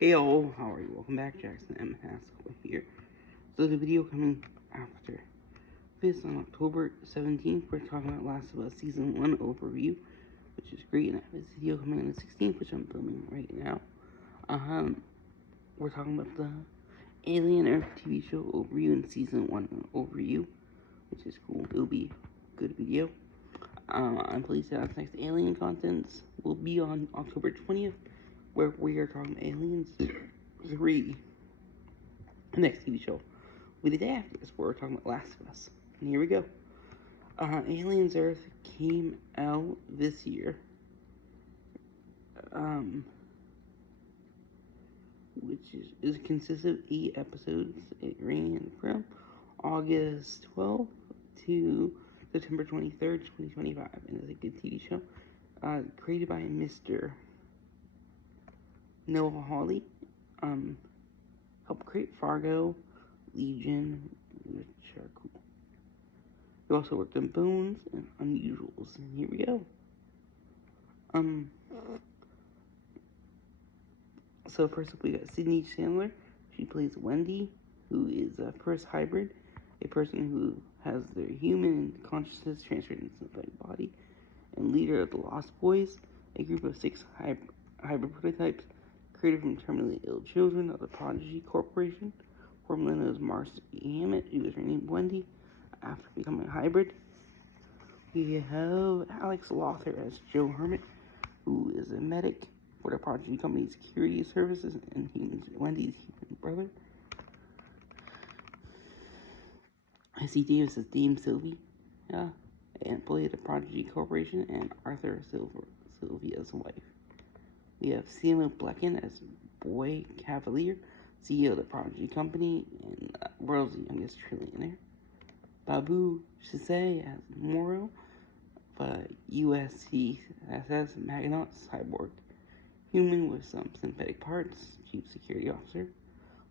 Hey all, how are you? Welcome back, Jackson M. Haskell here. So the video coming after this on October 17th, we're talking about Last of Us Season 1 overview, which is great, and I have this video coming on the 16th, which I'm filming right now. We're talking about the Alien Earth TV show overview and Season 1 overview, which is cool. It'll be a good video. I'm pleased to announce next Alien contents will be on October 20th, where we are talking Aliens 3, the next TV show. We did after this, where we're talking about Last of Us. And here we go. Aliens Earth came out this year. Which is consists of 8 episodes. It ran from August 12th to September 23rd, 2025, and it's a good TV show. Created by Mr. Noah Hawley. Helped create Fargo, Legion, which are cool. He also worked on Bones and Unusuals, and here we go. So first up we got Sydney Chandler. She plays Wendy, who is a first hybrid, a person who has their human consciousness transferred into a synthetic body, and leader of the Lost Boys, a group of 6 hybrid prototypes created from terminally ill children of the Prodigy Corporation, formerly known as Marcy Hammett, who was renamed Wendy after becoming a hybrid. We have Alex Lothar as Joe Hermit, who is a medic for the Prodigy Company Security Services and Wendy's human brother. I see Davis as Dame Sylvie, an employee of the Prodigy Corporation, and Arthur Sylvia's wife. We have Samuel Blecken as Boy Cavalier, CEO of the Prodigy Company and world's youngest trillionaire. Babu Shisei as Moro, USCSS Magnaut cyborg, human with some synthetic parts, chief security officer.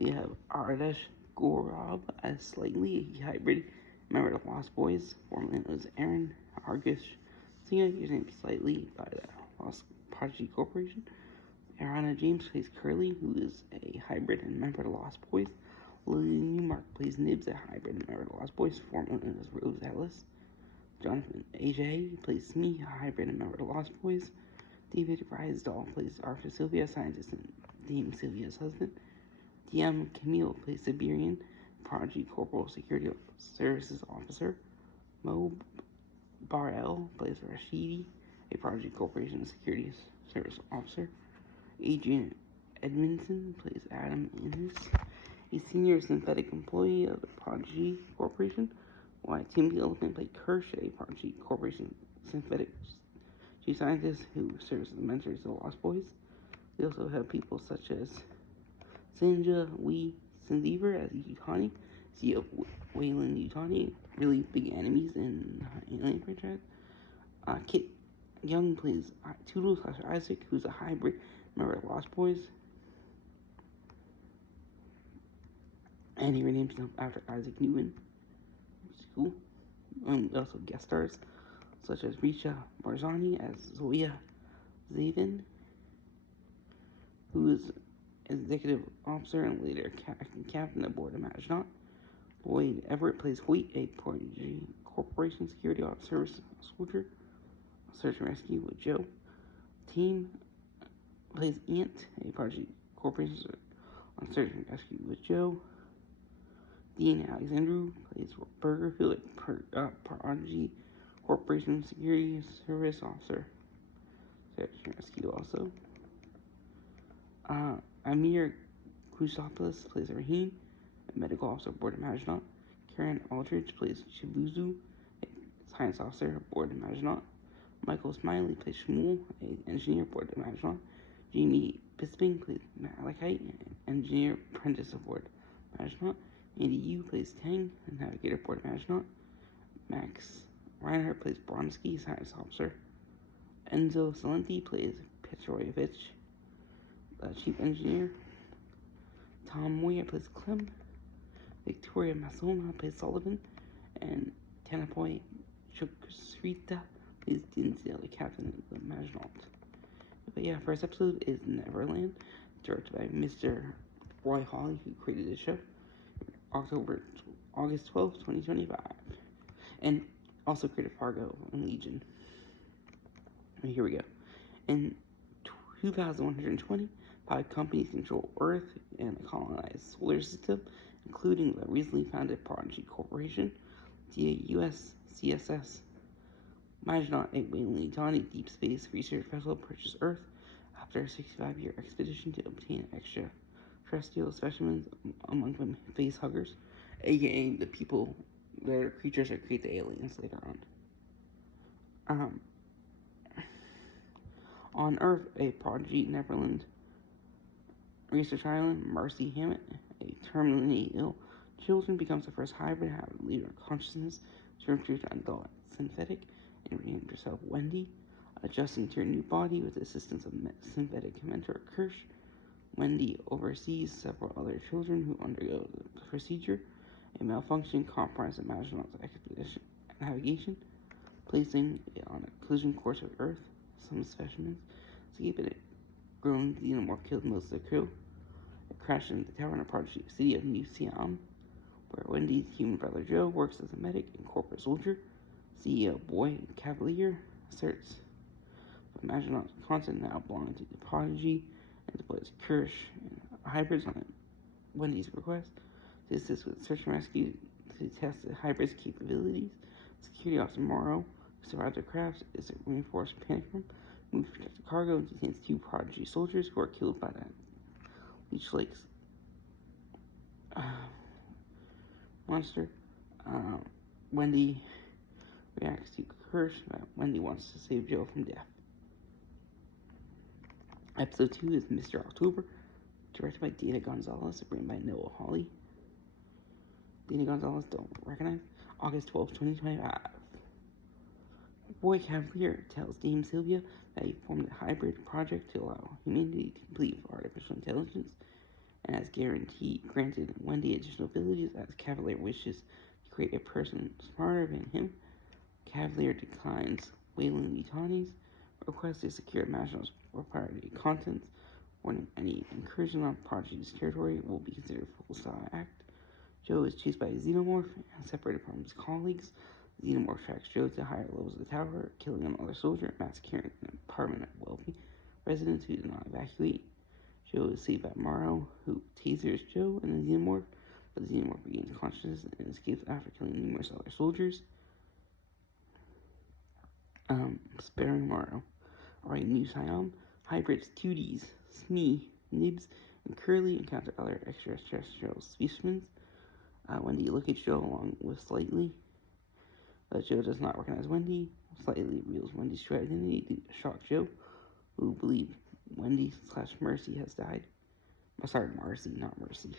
We have Ardesh Gorab as Slightly, a hybrid member of the Lost Boys, formerly known as Aaron Argus. Cena, his name Slightly by the Lost Prodigy Corporation. Ariana James plays Curly, who is a hybrid and member of the Lost Boys. Lily Newmark plays Nibs, a hybrid and member of the Lost Boys, formerly known as Rose Ellis. Jonathan AJ plays Smee, a hybrid and member of the Lost Boys. David Rysdahl plays Arthur Sylvia, scientist and Dame Sylvia's husband. DM Camille plays Siberian, Prodigy Corporal Security Services Officer. Mo Barel plays Rashidi, a Prodigy Corporation Security Service Officer. Adrian Edmondson plays Adam Innes, a senior synthetic employee of the Prodigy Corporation, while Timothy Elephant played Kirsch, a Prodigy Corporation synthetic chief scientist who serves as the mentors of the Lost Boys. We also have people such as Sinja Wee Sindever as Yutani, CEO of Wayland Yutani, really big enemies in Alien franchise. Kit Young plays Toodle/Isaac, who's a hybrid member of Lost Boys, and he renamed himself after Isaac Newton, which is cool. Also guest stars such as Risha Barzani as Zoya Zavin, who is executive officer and later captain aboard the Maginot. Lloyd Everett plays Hoyt, a Prodigy Corporation security service soldier. Search and rescue with Joe. Team plays Ant, a Prodigy Corporation on search and rescue with Joe. Dean Alexandru plays Burgerfield, a Prodigy Corporation Security Service Officer. Search and rescue also. Amir Chrysopoulos plays Rahim, a medical officer aboard the Maginot. Karen Aldridge plays Chibuzu, a science officer aboard the Maginot. Michael Smiley plays Shmuel, an engineer aboard the Maginot. Jamie Bisping plays Malachite, an engineer apprentice aboard the Maginot. Andy Yu plays Tang, a navigator aboard the Maginot. Max Reinhardt plays Bronsky, science officer. Enzo Salenti plays Petrovich, chief engineer. Tom Moyer plays Clem. Victoria Masona plays Sullivan. And Tanapoy Chukwusrita plays Dinsdale, the captain of the Maginot. But yeah, first episode is Neverland. directed by Mr. Roy Hawley, who created the show, August 12th, 2025. And also created Fargo and Legion. And here we go. In 2120, 5 companies control Earth and the colonized solar system, including the recently founded Prodigy Corporation, the US CSS Maginot, a Weyland-Yutani deep space research vessel, purchased Earth after a 65-year expedition to obtain extraterrestrial specimens, among them facehuggers, aka the people that are creatures that create the aliens later on. On Earth, a Prodigy Neverland research island, Marcy Hammett, a terminally ill children, becomes the first hybrid to have a leader consciousness, turned to an adult synthetic, and renamed herself Wendy, adjusting to her new body with the assistance of synthetic mentor Kirsch. Wendy oversees several other children who undergo the procedure. A malfunction compromised the Maginot's expedition navigation, placing it on a collision course with Earth. Some specimens escaped, and a grown xenomorph killed most of the crew. It crashed into the tower in the Prodigy city of New Siam, where Wendy's human brother Joe works as a medic and corporate soldier. CEO Boy Cavalier asserts the Maginot's content now belonging to the Prodigy and deploys Kirsch and hybrids on Wendy's request to assist with search and rescue to test the hybrid's capabilities. Security Officer Morrow, who survived the crash, is a reinforced panic room, moves to protect the cargo, and detains 2 Prodigy soldiers who are killed by the Leech Lake's monster. Wendy reacts to Kirsch that Wendy wants to save Joe from death. Episode 2 is Mr. October, directed by Dana Gonzalez, written by Noah Hawley. Dana Gonzalez, don't recognize. August 12, 2025. Boy Cavalier tells Dame Sylvia that he formed a hybrid project to allow humanity to complete with artificial intelligence, and has granted Wendy additional abilities as Cavalier wishes to create a person smarter than him. Cavalier declines Weyland-Yutani's request to secure Maginot's proprietary contents, warning any incursion on Prodigy's territory will be considered a full-style act. Joe is chased by a xenomorph and separated from his colleagues. The xenomorph tracks Joe to higher levels of the tower, killing another soldier, massacring an apartment of wealthy residents who do not evacuate. Joe is saved by Morrow, who tasers Joe and the xenomorph, but the xenomorph regains consciousness and escapes after killing numerous other soldiers. Sparing Morrow. Alright, New Siam. Hybrids 2Ds, Smee, Nibs, and Curly encounter other extraterrestrial specimens. Wendy locates Joe along with Slightly. Joe does not recognize Wendy. Slightly reveals Wendy's true identity to shock Joe, who believes Wendy/Mercy has died. Sorry, Marcy, not Mercy.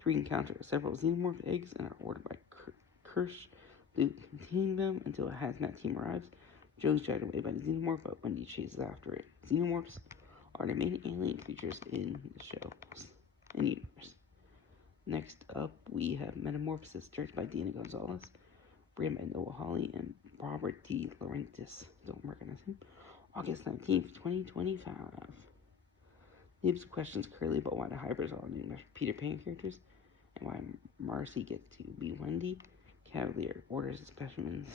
3 encounter several xenomorph eggs and are ordered by Kirsch to contain them until a hazmat team arrives. Joe's dragged away by the xenomorph, but Wendy chases after it. Xenomorphs are the main alien creatures in the show and universe. Next up, we have Metamorphosis, directed by Dana Gonzalez, written by Noah Hawley and Robert D. Laurentiis. Don't recognize him. August 19th, 2025. Nibs questions Curly about why the hybrids are all named after Peter Pan characters, and why Marcy gets to be Wendy. Cavalier orders the specimens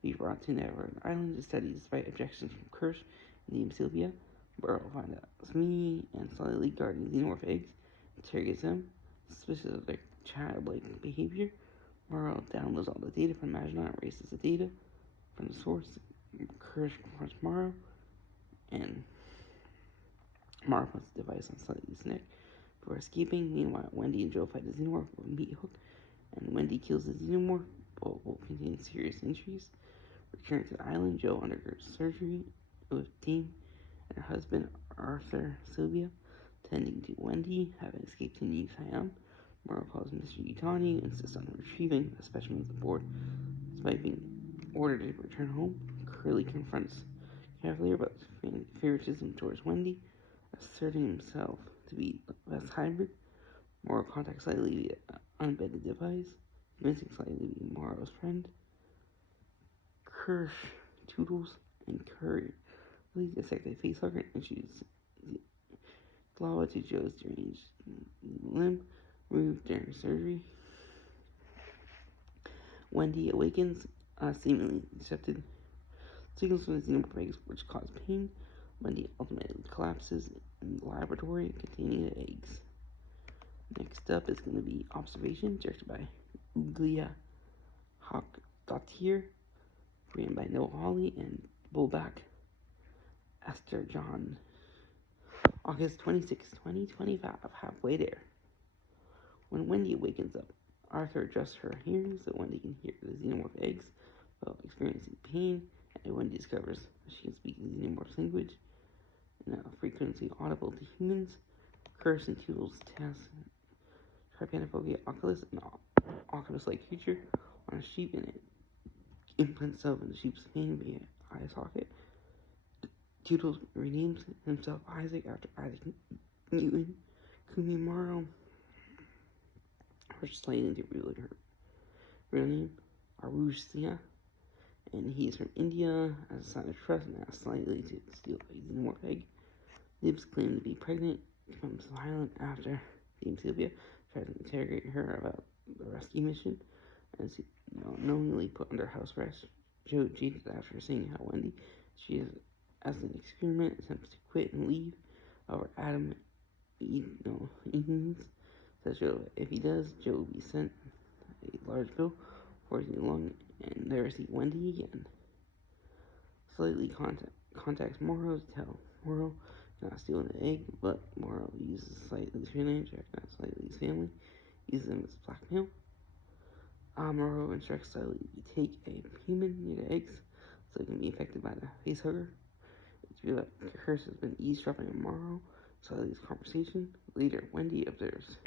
be brought to Neverland Island to study despite objections from Kirsch and Dame Sylvia. Burrow finds out Smee and Slightly guarding xenomorph eggs, interrogates them, suspicious of their childlike behavior. Morrow downloads all the data from Maginot and erases the data from the source. Kirsch confronts Morrow, and Morrow puts the device on Slightly's neck before escaping. Meanwhile, Wendy and Joe fight the xenomorph with a meat hook, and Wendy kills the xenomorph, but will contain serious injuries. Returning to the island, Joe undergoes surgery with Dame and her husband, Arthur Sylvia, tending to Wendy, having escaped to New Siam. Morrow calls Mr. Yutani and insists on retrieving the specimens aboard. Despite being ordered to return home, Curly confronts Cavalier about favoritism towards Wendy, asserting himself to be the best hybrid. Morrow contacts Slightly via unvetted device, convincing Slightly to be Morrow's friend. Kirsch, Toodles, and Curry really detect a facehugger and Flaw to Joe's deranged limb removed during surgery. Wendy awakens, seemingly intercepted signals from the xenomorph eggs which cause pain. Wendy ultimately collapses in the laboratory containing the eggs. Next up is going to be Observation, directed by Uglia Hawkdottir, written by Noah Hawley and Bulbak Astor-John. August 26, 2025, halfway there. When Wendy wakens up, Arthur adjusts her hearing so Wendy can hear the xenomorph eggs while experiencing pain, and Wendy discovers she can speak the xenomorph's language in a frequency audible to humans. Curse and Toodles test Trypanophobia oculus, an octopus-like creature, on a sheep, and it implants itself in the sheep's pain via eye socket. Toodles renames himself Isaac after Isaac Newton. Kumi Morrow, which slightly revealed her real name, Arustia, and he is from India. As a sign of trust and asks slightly to steal a xenomorph egg. Nibs claimed to be pregnant, becomes violent after Dame Sylvia tries to interrogate her about the rescue mission, and is knowingly put under house arrest. Joe cheated after seeing how Wendy, she is as an experiment, attempts to quit and leave. However, Adam Eaton's says Joe if he does, Joe will be sent a large bill for his new lung and never see Wendy again. Slightly contacts Morrow to tell Morrow not stealing the egg, but Morrow uses Slightly's name to recognize Slightly's family, uses them as blackmail. Morrow instructs Slightly to take a human near the eggs so it can be affected by the facehugger. It's revealed that Curse has been eavesdropping on Morrow, Slightly's conversation. Later, Wendy observes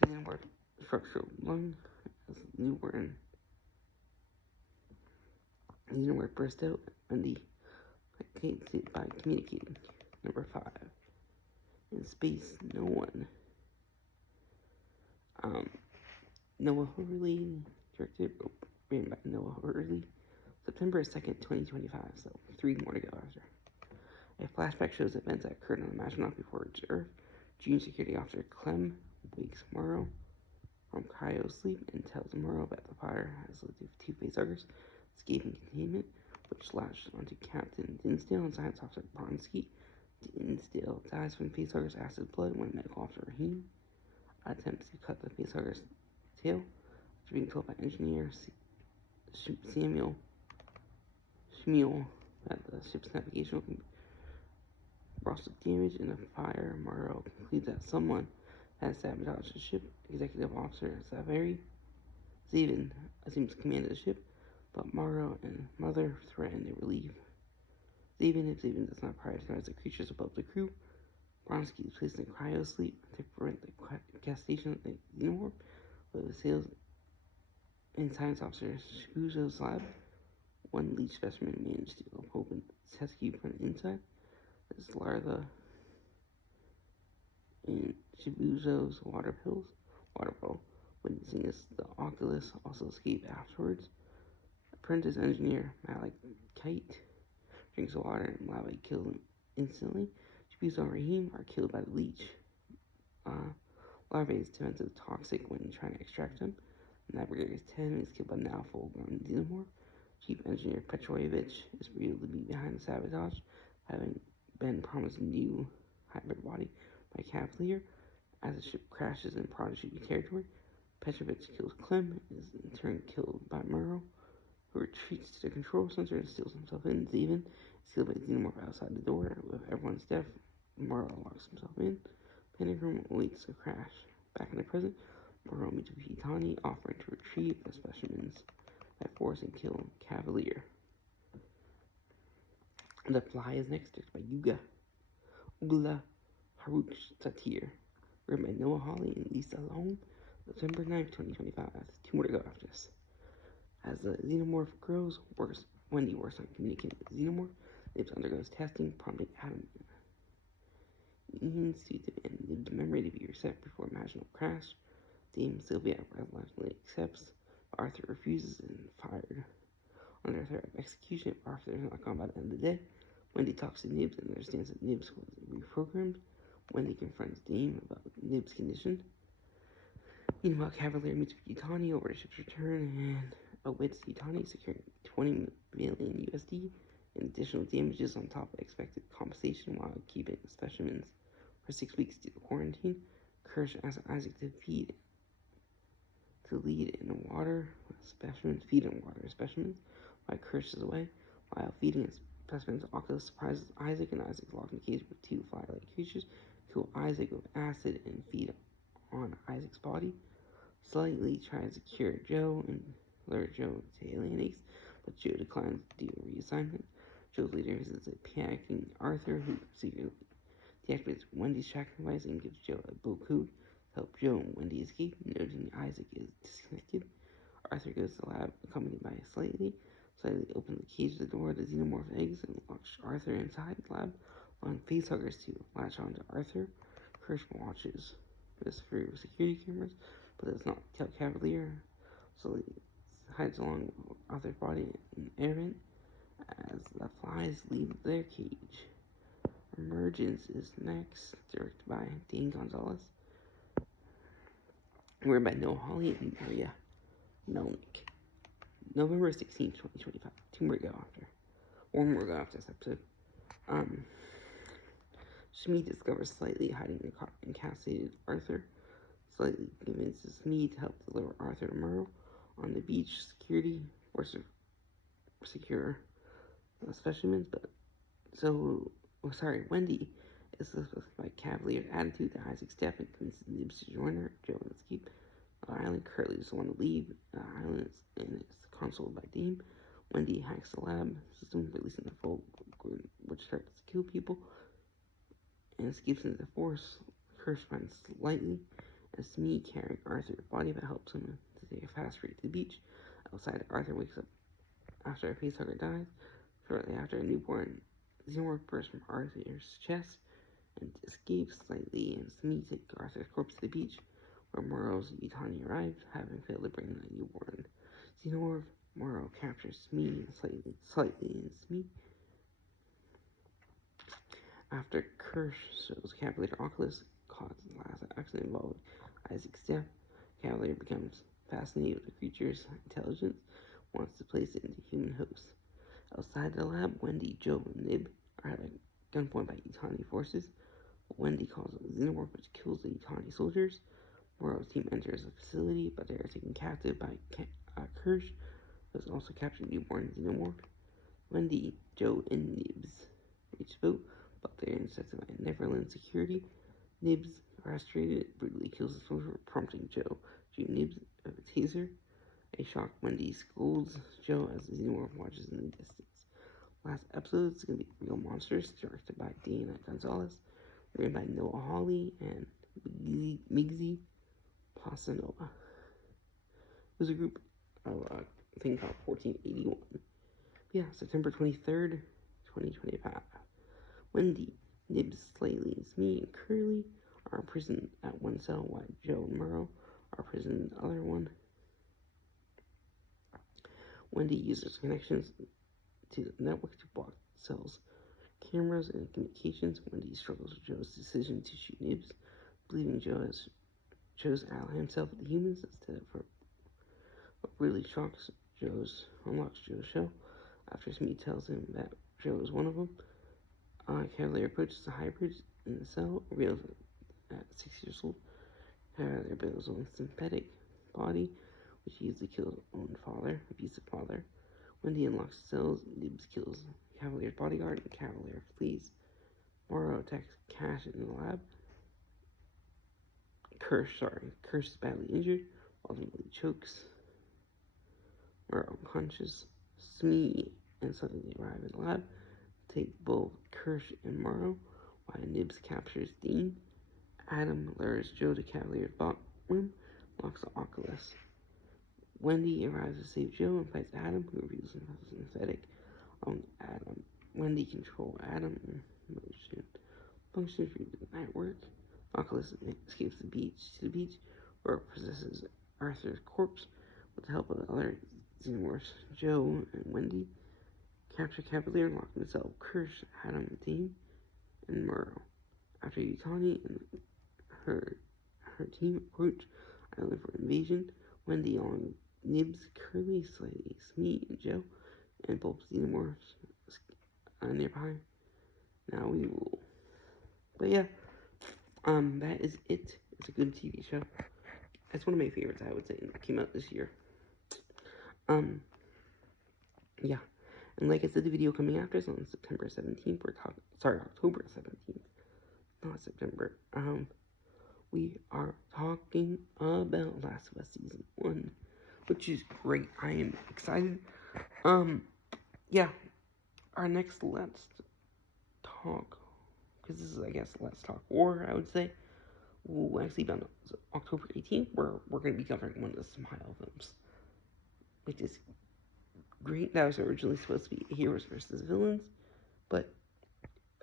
the xenomorph structural lung as the newborn xenomorph burst out. Wendy placates it by communicating. Number 5. In space, no one. Noah Hurley, directed, written by Noah Hurley. September 2nd, 2025, so 3 more to go after. A flashback shows events that occurred on the Astronaut before its Earth. Junior Security Officer Clem wakes Morrow from cryo sleep and tells Morrow that the fire has led to 2 facehuggers escaping containment, which latched onto Captain Dinsdale and Science Officer Bronsky. Dinsdale dies from facehugger's acid blood when Medical Officer Rahim attempts to cut the facehugger's tail after being told by engineer Samuel Schmiel that the ship's navigational loss of damage in the fire. Morrow concludes that someone has sabotaged the ship. Executive Officer Zavin assumes command of the ship, but Morrow and Mother threaten to relieve Zavin if Zavin does not prioritize the creatures above the crew. Bronsky is placed in cryo sleep to prevent the castation of the xenomorph, but the sales in Science Officer Shuzo's lab. One leech specimen managed to open the test cube from the inside. This larva in Shibuzo's water bowl. Witnessing this, the Oculus also escaped afterwards. Apprentice engineer Malik Kite drinks the water and larvae kill him instantly. Shibuzo and Rahim are killed by the leech. Larvae is defensive toxic when trying to extract them. Navigator 10 is killed by now full-grown xenomorph. Chief Engineer Petrovich is revealed to be behind the sabotage, having been promised a new hybrid body by Cavalier. As the ship crashes in Prodigy territory, Petrovich kills Clem and is in turn killed by Morrow, who retreats to the control center and steals himself in. Zavin is killed by the xenomorph outside the door. With everyone's death, Morrow locks himself in. Panic room awaits a crash. Back in the present, Morrow meets with Hitani, offering to retrieve the specimens that force and kill Cavalier. The Fly is next, directed by Ugla Hawkdottir, written by Noah Hawley and Lisa Long. September 9th, 2025. 2 more to go after this. As the xenomorph grows, Wendy works on communicating with the xenomorph. Nibs undergoes testing, prompting Adam Eaton's to demand Nibs' memory to be reset before imaginal crash. Dame Sylvia reluctantly accepts. Arthur refuses and fired. Under threat of execution, Arthur is not gone by the end of the day. Wendy talks to Nibs and understands that Nibs was reprogrammed. Wendy confronts Dame about Nib's condition. Meanwhile, Cavalier meets with Yutani over the ship's return and outwits Yutani, securing 20 million USD in additional damages on top of expected compensation while keeping specimens for 6 weeks due to quarantine. Kirsch asks Isaac to feed water specimens while Kirsch is away. While feeding specimens, Oculus surprises Isaac, and Isaac is locked in a cage with 2 fly-like creatures who kill Isaac with acid and feed on Isaac's body. Slightly tries to cure Joe and lure Joe to alien eggs, but Joe declines to do a reassignment. Joe's leader visits a panicking Arthur, who secretly deactivates Wendy's tracking device and gives Joe a boat code to help Joe and Wendy escape. Noting Isaac is disconnected, Arthur goes to the lab, accompanied by Slightly. Slightly opens the cage to the door to xenomorph eggs and locks Arthur inside the lab, allowing facehuggers to latch onto Arthur. Kirsch watches this through security cameras, but does not tell Cavalier. Slightly hides along Arthur's body in air vent as the flies leave their cage. Emergence is next, directed by Dean Gonzalez. Written by Noah Hawley and Maria Melnick. November 16th, 2025. One more ago after this episode. Smee discovers Slightly hiding the encapsulated Arthur. Slightly convinces Smee to help deliver Arthur to Murrow. On the beach, security forces secure specimens, Wendy is suspected by Cavalier's attitude to Isaac's death and convinces Nibs to join her. Joe and escape the island. Curly doesn't want to leave the island and is consoled by Dame. Wendy hacks the lab system, releasing the full grid, which starts to kill people, and escapes into the forest. Kirsch finds Slightly and Smee carrying Arthur's body that helps him to take a fast route to the beach. Outside, Arthur wakes up after a facehugger dies. Shortly after, a newborn xenomorph bursts from Arthur's chest and escapes. Slightly and Smee take Arthur's corpse to the beach, where Murrow's Yutani arrives, having failed to bring the newborn xenomorph. Murrow captures Smee and Slightly and Smee. After Kirsch shows Cavalier Oculus causes the last accident involving Isaac's death, Cavalier becomes fascinated with the creature's intelligence, wants to place it into human hosts. Outside the lab, Wendy, Joe, and Nib are held at gunpoint by Yutani forces. Wendy calls a xenomorph which kills the Yutani soldiers. Murrow's team enters the facility, but they are taken captive by Kirsch, who has also captured newborn xenomorph. Wendy, Joe, and Nibs reach the boat, but they are intercepted by Neverland security. Nibs, frustrated, brutally kills the soldier, prompting Joe to shoot Nibs with a taser. A shocked Wendy scolds Joe as the xenomorph watches in the distance. Last episode is going to be Real Monsters, directed by Dana Gonzalez, written by Noah Hawley and Migsy Pasanova. It was a group of a thing called 1481. Yeah, September 23rd, 2025. Wendy, Nibs, Slightly, and Smee, and Curly are imprisoned at one cell, while Joe and Murrow are imprisoned in the other one. Wendy uses connections to the network to block cells, cameras, and communications. Wendy struggles with Joe's decision to shoot Nibs, believing Joe has chose to ally himself with the humans instead of her. What really unlocks Joe's shell after Smee tells him that Joe is one of them. Cavalier approaches the hybrid in the cell, reveals at 6 years old. Cavalier builds his own synthetic body, which he used to kill his own abusive father. Wendy unlocks the cells, Nibs kills Cavalier's bodyguard, and Cavalier flees. Morrow attacks Cash in the lab. Kirsch is badly injured, ultimately chokes Morrow unconscious. Smee and suddenly arrive in the lab, take both Kirsch and Morrow, while Nibs captures Dean. Adam lures Joe to Cavalier's room, locks the Oculus. Wendy arrives to save Joe and fights Adam, who reveals himself as synthetic on Adam. Wendy controls Adam and motion functions through the network. Oculus escapes to the beach, where it possesses Arthur's corpse with the help of the other xenomorphs. Joe and Wendy capture Cavalier and lock themselves Kirsch, Adam, Dean, and Murrow. After Yutani and her team approach Island for invasion, Wendy on Nibs, Curly, Slady, Smee, and Joe, and Bulb's Xenomorphs nearby. Now we will. But yeah, that is it. It's a good TV show. It's one of my favorites, I would say, that came out this year. Yeah. And like I said, the video coming after is on September 17th. October 17th. Not September. We are talking about Last of Us Season 1, which is great. I am excited. Yeah. Our next Let's Talk, because this is, I guess, Let's Talk War, I would say, will actually be on October 18th, where we're going to be covering one of the Smile films, which is great. That was originally supposed to be Heroes versus Villains,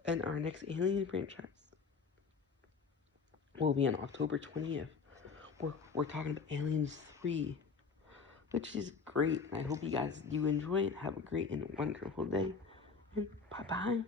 and our next Alien franchise will be on October 20th. We're talking about Aliens 3, which is great. I hope you guys do enjoy it. Have a great and wonderful day, and bye-bye.